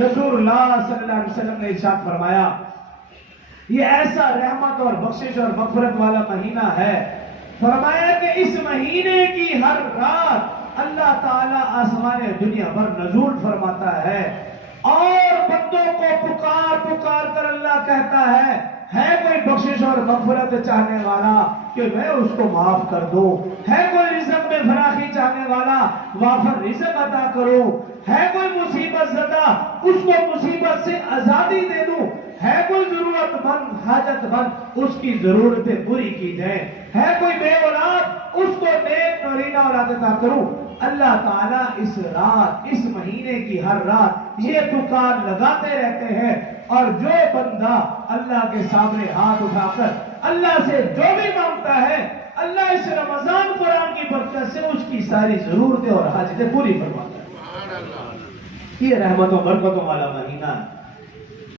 رسول اللہ صلی اللہ علیہ وسلم نے ارشاد فرمایا یہ ایسا رحمت اور بخشش اور مغفرت والا مہینہ ہے، فرمایا کہ اس مہینے کی ہر رات اللہ تعالیٰ آسمان دنیا پر نزول فرماتا ہے اور بندوں کو پکار پکار کر اللہ کہتا ہے کوئی بخشش اور مغفرت چاہنے والا کہ میں اس کو معاف کر دوں، ہے کوئی رزق میں فراخی چاہنے والا وافر رزق عطا کرو، ہے کوئی مصیبت زدہ اس کو مصیبت سے آزادی دے دوں، ہے کوئی ضرورت مند حاجت مند اس کی ضرورتیں پوری کی جائیں، ہے کوئی بے اولاد اس کو نیک نورینہ اولاد عطا کروں۔ اللہ تعالیٰ اس رات، اس مہینے کی ہر رات یہ پکار لگاتے رہتے ہیں، اور جو بندہ اللہ کے سامنے ہاتھ اٹھا کر اللہ سے جو بھی مانگتا ہے اللہ اس رمضان قرآن کی برکت سے اس کی ساری ضرورتیں اور حاجتیں پوری فرماتا ہے۔ یہ رحمت و برکتوں والا مہینہ ہے۔